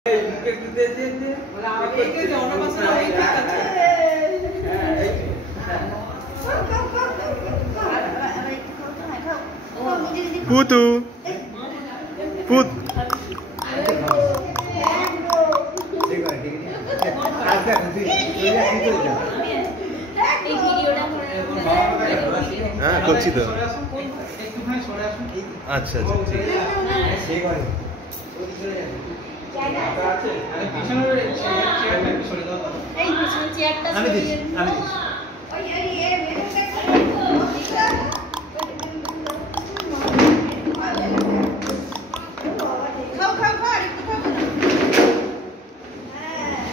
পুতু পুত হ্যাঁ করছি তো। আচ্ছা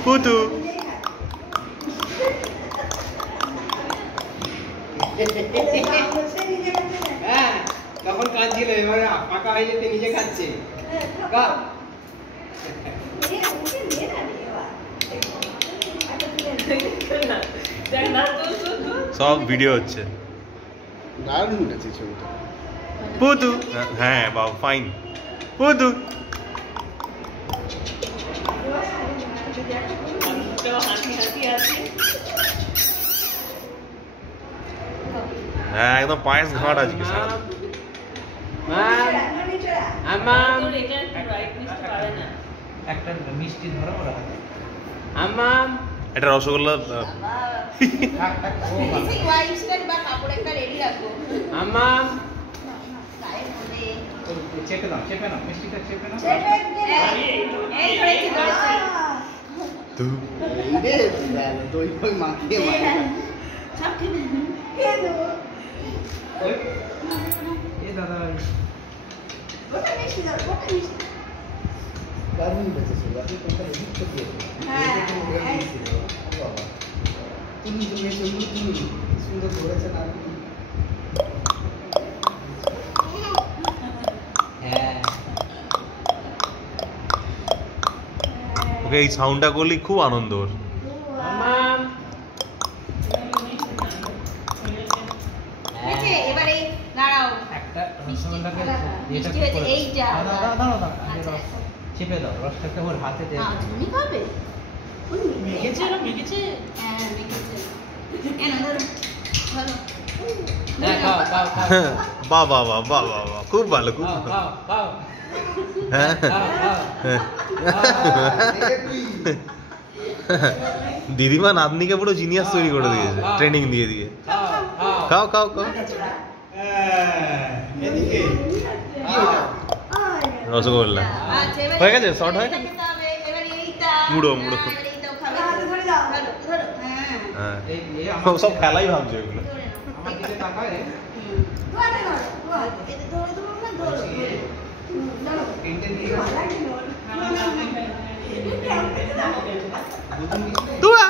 পুতু হ্যাঁ তখন কাঁদছিল, এবারে পাকা হয়ে যেতে নিজে খাচ্ছে। সব ভিডিও হচ্ছে। দারুণ উঠেছে ছবিটা। পুতু হ্যাঁ বাবা ফাইন পুতু। হ্যাঁ একদম পায়েস ঘাট আজকে একটা মিষ্টি ধরো ওরা এটা রসগোল্লা। চেপে দাও মিষ্টিটা চেপে নাও। দই ফই মাখিয়ে দাদা দারুণ উঠেছে ছবি। তুমি সুন্দর ধরেছে না। ওকে এই সাউন্ডটা করলে খুব আনন্দ ওর। চেপে দাও রসটাকে ওর হাতে দে। বাহ বাহ বাহ বাহ বাহ বাহ খুব ভালো খুব দিদিমা নাতনিকে পুরো জিনিয়াস তৈরি করে দিয়েছে ট্রেনিং দিয়ে দিয়ে। খাও খাও খাও রসগোল্লা হয়ে গেছে শর্ট হয়ে গেছে। মুড়ো মুড়ো হ্যাঁ সব খেলাই ভাবছে ওগুলো। তুয়া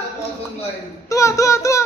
তুয়া তুয়া তুয়া